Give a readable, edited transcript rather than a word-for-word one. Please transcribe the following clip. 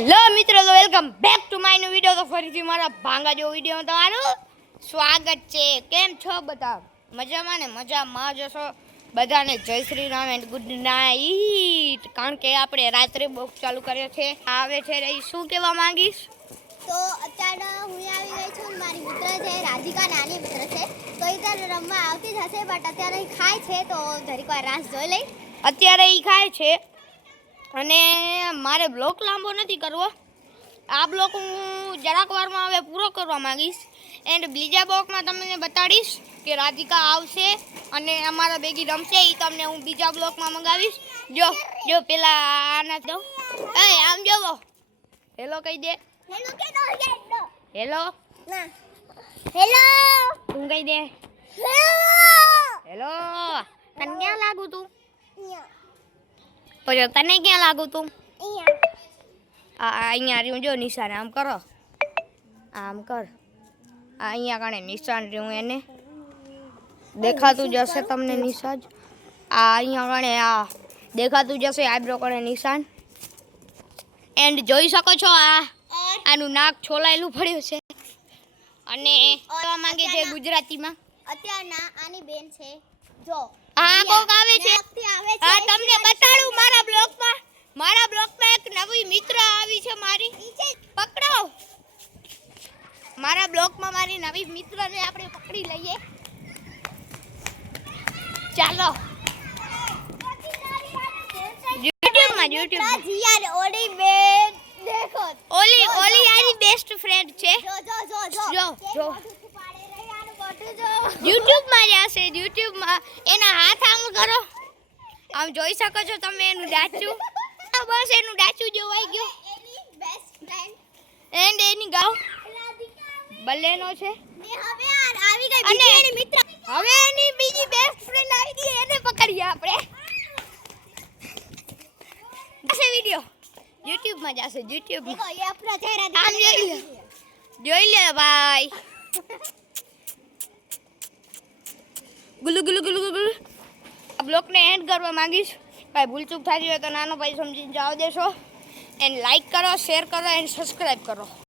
Hello મિત્રો, તો welcome back to my new video. તો ફરીથી મારા ભાંગા જેવો વિડિયોમાં તમારું સ્વાગત છે. કેમ છો બધા? મજામાં ને? મજામાં જશો બધાને. જય Shri Ram and good night. કારણ કે આપણે રાત્રે બોક્સ ચાલુ કર્યો છે. આવે છે રહી શું કહેવા માંગીશ? તો અત્યારે હું આવી ગઈ છું. મારી મિત્ર છે રાધિકા, નાની મિત્ર છે. તો એ ત્યારે રમવા આવતી જ હશે, બટ અત્યારે એ ખાય છે. તો ઘડીક વાર રાસ જોઈ લઈ. અત્યારે એ ખાય છે અને મારે બ્લોક લાંબો નથી કરવો. આ બ્લોક હું જરાક વારમાં હવે પૂરો કરવા માંગીશ. એન્ડ બીજા બ્લોકમાં તમને બતાડીશ કે રાધિકા આવશે અને અમારા ભેગી રમશે. એ તમને હું બીજા બ્લોકમાં મંગાવીશ. જો પેલા આના દો. આમ જોવો. હેલો કહી દે. હેલો કે દો હેલો ના હેલો તું કહી દે. હેલો તને ક્યાં લાગુ તું? પછી તને ક્યાં લાગુ તું? અહીંયા રહ્યું જો નિશાન. આમ કરો, આમ કર. અહીંયા કાણે નિશાન રહ્યું, એને દેખાતું જશે તમને નિશાન. અહીંયા કાણે આ દેખાતું જશે આઈબ્રો કાણે નિશાન. એન્ડ જોઈ શકો છો આનું નાક છોલાયેલું પડ્યું છે અને કહેવા માંગે છે ગુજરાતીમાં. અત્યારના આની બેન છે જો. હા કોક આવે છે. હા તમને બતાડું મારા બ્લોગમાં એક નવી મિત્ર આવી છે મારી. પકડો. મારા બ્લોગમાં મારી નવી મિત્રને આપણે પકડી લઈએ. ચાલો યુટ્યુબમાં જીયાર ઓલી બેન દેખો. ઓલી આની બેસ્ટ ફ્રેન્ડ છે. જો યુટ્યુબમાં જ હશે. યુટ્યુબમાં એના હાથ આમ કરો. આમ જોઈ શકો છો તમે એનું ડાચું. બસ એનું ડાચું જોવાઈ ગયું. એની બેસ્ટ ફ્રેન્ડ એન્ડ એની ગાવ બલેનો છે. હવે આવી ગઈ બીજી એની મિત્ર. હવે એની બીજી બેસ્ટ ફ્રેન્ડ આવી ગઈ. એને પકડીએ આપણે. આ વિડિયો યુટ્યુબમાં જશે. યુટ્યુબમાં દેખો ये अपना चेहरा આમ જોઈ લે ભાઈ. ગુલુ ગુલુ ગુલુ ગુલુ. આ બ્લોગને એન્ડ કરવા માંગીશ. ભાઈ ભૂલચૂક થતી હોય તો નાનો ભાઈ સમજીને જવા દેશો. એન્ડ લાઈક કરો, શેર કરો એન્ડ સબસ્ક્રાઈબ કરો.